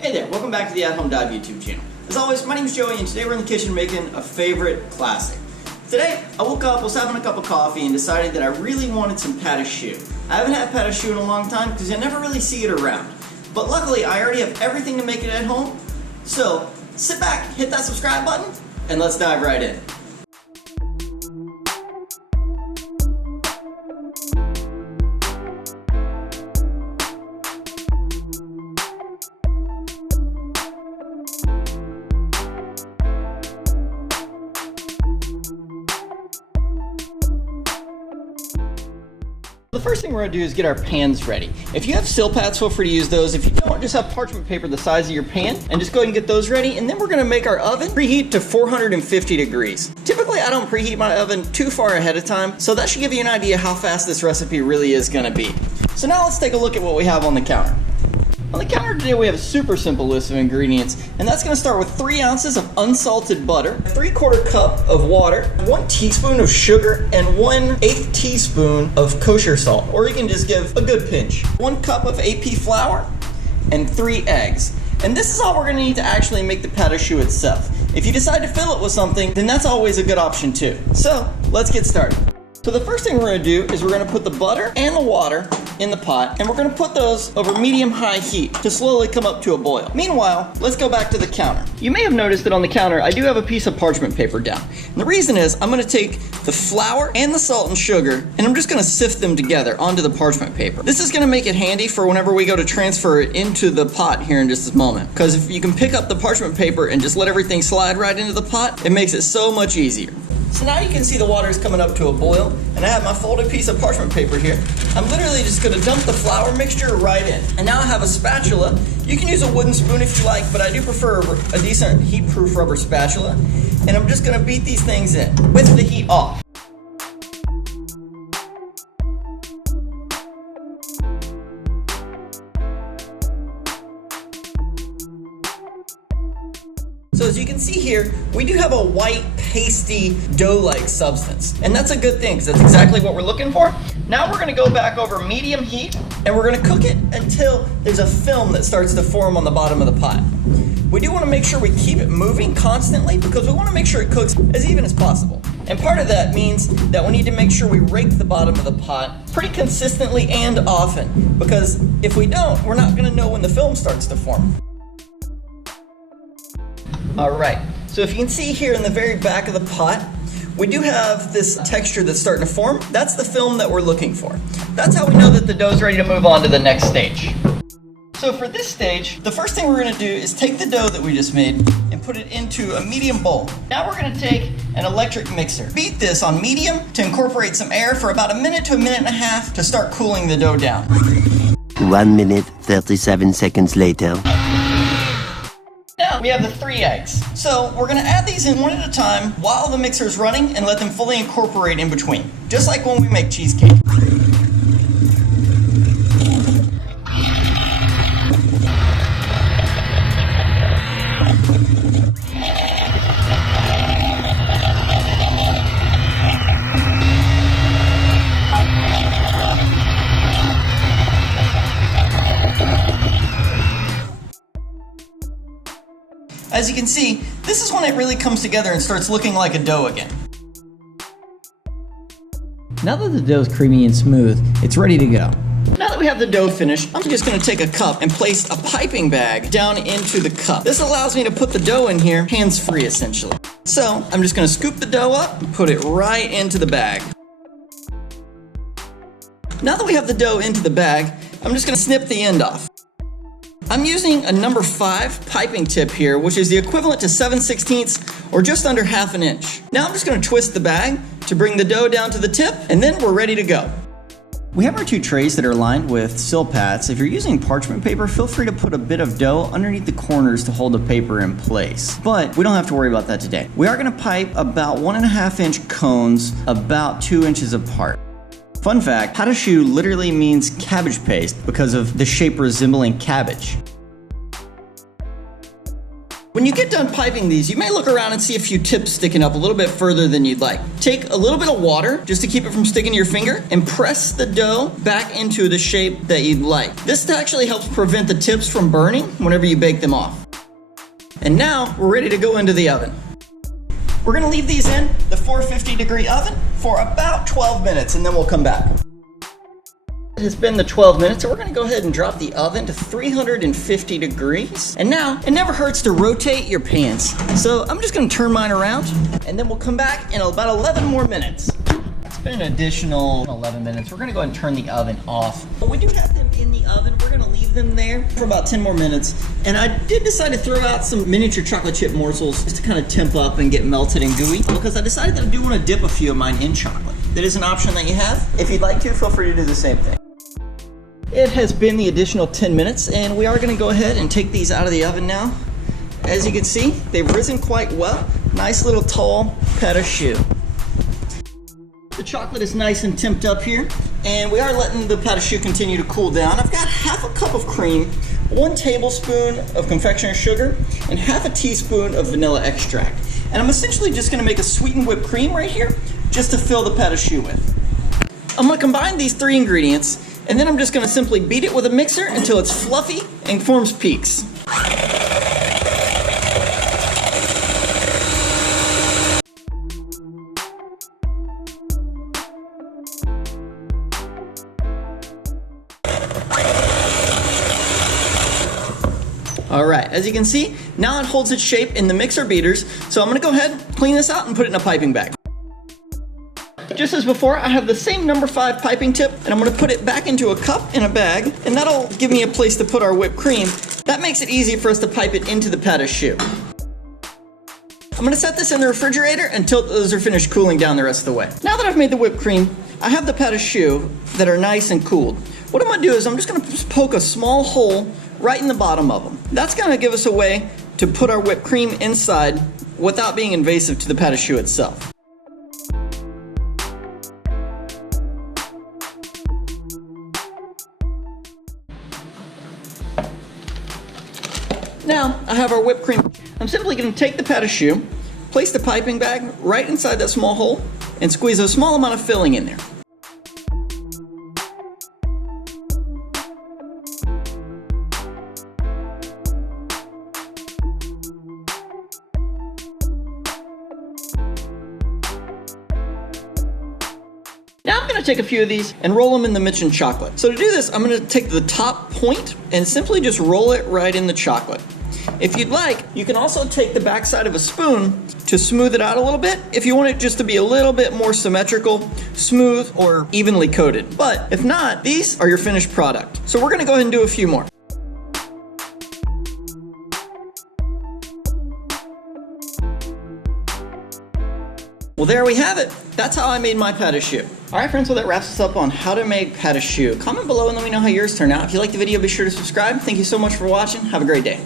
Hey there, welcome back to the athomedive YouTube channel. As always, my name is Joey and today we're in the kitchen making a favorite classic. Today, I woke up, was having a cup of coffee and decided that I really wanted some pate choux. I haven't had pate choux in a long time because I never really see it around. But luckily, I already have everything to make it at home. So, sit back, hit that subscribe button, and let's dive right in. The first thing we're going to do is get our pans ready. If you have silpats, feel free to use those. If you don't, just have parchment paper the size of your pan and just go ahead and get those ready. And then we're going to make our oven preheat to 450 degrees. Typically, I don't preheat my oven too far ahead of time, so that should give you an idea how fast this recipe really is going to be. So now let's take a look at what we have on the counter. On the counter today we have a super simple list of ingredients, and that's going to start with 3 ounces of unsalted butter, 3/4 cup of water, 1 teaspoon of sugar, and 1/8 teaspoon of kosher salt, or you can just give a good pinch. 1 cup of AP flour, and 3 eggs. And this is all we're going to need to actually make the pate choux itself. If you decide to fill it with something, then that's always a good option too. So let's get started. So the first thing we're going to do is we're going to put the butter and the water in the pot, and we're going to put those over medium-high heat to slowly come up to a boil. Meanwhile, let's go back to the counter. You may have noticed that on the counter I do have a piece of parchment paper down. And the reason is I'm going to take the flour and the salt and sugar, and I'm just going to sift them together onto the parchment paper. This is going to make it handy for whenever we go to transfer it into the pot here in just a moment. Because if you can pick up the parchment paper and just let everything slide right into the pot, it makes it so much easier. So now you can see the water is coming up to a boil, and I have my folded piece of parchment paper here. I'm literally just going to dump the flour mixture right in. And now I have a spatula. You can use a wooden spoon if you like, but I do prefer a decent heat-proof rubber spatula. And I'm just going to beat these things in with the heat off. So as you can see here, we do have a white, pasty, dough-like substance. And that's a good thing, because that's exactly what we're looking for. Now we're going to go back over medium heat, and we're going to cook it until there's a film that starts to form on the bottom of the pot. We do want to make sure we keep it moving constantly, because we want to make sure it cooks as even as possible. And part of that means that we need to make sure we rake the bottom of the pot pretty consistently and often, because if we don't, we're not going to know when the film starts to form. Alright, so if you can see here in the very back of the pot, we do have this texture that's starting to form. That's the film that we're looking for. That's how we know that the dough is ready to move on to the next stage. So for this stage, the first thing we're going to do is take the dough that we just made and put it into a medium bowl. Now we're going to take an electric mixer. Beat this on medium to incorporate some air for about 1 minute to 1.5 minutes to start cooling the dough down. 1 minute, 37 seconds later. Now we have the 3 eggs. So we're going to add these in one at a time while the mixer is running and let them fully incorporate in between, just like when we make cheesecake. As you can see, this is when it really comes together and starts looking like a dough again. Now that the dough is creamy and smooth, it's ready to go. Now that we have the dough finished, I'm just going to take a cup and place a piping bag down into the cup. This allows me to put the dough in here hands-free essentially. So I'm just going to scoop the dough up and put it right into the bag. Now that we have the dough into the bag, I'm just going to snip the end off. I'm using a number 5 piping tip here, which is the equivalent to 7/16 or just under 1/2 inch. Now I'm just going to twist the bag to bring the dough down to the tip, and then we're ready to go. We have our 2 trays that are lined with silpats. If you're using parchment paper, feel free to put a bit of dough underneath the corners to hold the paper in place. But we don't have to worry about that today. We are going to pipe about 1.5 inch cones about 2 inches apart. Fun fact, pate choux literally means cabbage paste because of the shape resembling cabbage. When you get done piping these, you may look around and see a few tips sticking up a little bit further than you'd like. Take a little bit of water just to keep it from sticking to your finger and press the dough back into the shape that you'd like. This actually helps prevent the tips from burning whenever you bake them off. And now we're ready to go into the oven. We're gonna leave these in the 450-degree oven for about 12 minutes and then we'll come back. It has been the 12 minutes, so we're gonna go ahead and drop the oven to 350 degrees. And now, it never hurts to rotate your pans. So I'm just gonna turn mine around, and then we'll come back in about 11 more minutes. It's been an additional 11 minutes. We're gonna go ahead and turn the oven off. But we do have them in the oven. We're gonna leave them there for about 10 more minutes. And I did decide to throw out some miniature chocolate chip morsels just to kind of temp up and get melted and gooey, because I decided that I do wanna dip a few of mine in chocolate. That is an option that you have. If you'd like to, feel free to do the same thing. It has been the additional 10 minutes, and we are gonna go ahead and take these out of the oven now. As you can see, they've risen quite well. Nice little tall pate choux. The chocolate is nice and temped up here, and we are letting the pate choux continue to cool down. I've got half a cup of cream, 1 tablespoon of confectioner's sugar, and half a teaspoon of vanilla extract. And I'm essentially just gonna make a sweetened whipped cream right here, just to fill the pate choux with. I'm gonna combine these 3 ingredients, and then I'm just gonna simply beat it with a mixer until it's fluffy and forms peaks. All right, as you can see, now it holds its shape in the mixer beaters, so I'm gonna go ahead, clean this out, and put it in a piping bag. Just as before, I have the same number 5 piping tip, and I'm gonna put it back into a cup in a bag, and that'll give me a place to put our whipped cream. That makes it easy for us to pipe it into the pate choux. I'm gonna set this in the refrigerator until those are finished cooling down the rest of the way. Now that I've made the whipped cream, I have the pate choux that are nice and cooled. What I'm gonna do is I'm just gonna poke a small hole right in the bottom of them. That's gonna give us a way to put our whipped cream inside without being invasive to the pate choux itself. Now, I have our whipped cream. I'm simply going to take the pate choux, place the piping bag right inside that small hole, and squeeze a small amount of filling in there. Now I'm going to take a few of these and roll them in the Michelin chocolate. So to do this, I'm going to take the top point and simply just roll it right in the chocolate. If you'd like, you can also take the backside of a spoon to smooth it out a little bit if you want it just to be a little bit more symmetrical, smooth, or evenly coated. But if not, these are your finished product. So we're going to go ahead and do a few more. Well, there we have it. That's how I made my pate choux. All right, friends, well, that wraps us up on how to make pate choux. Comment below and let me know how yours turn out. If you liked the video, be sure to subscribe. Thank you so much for watching. Have a great day.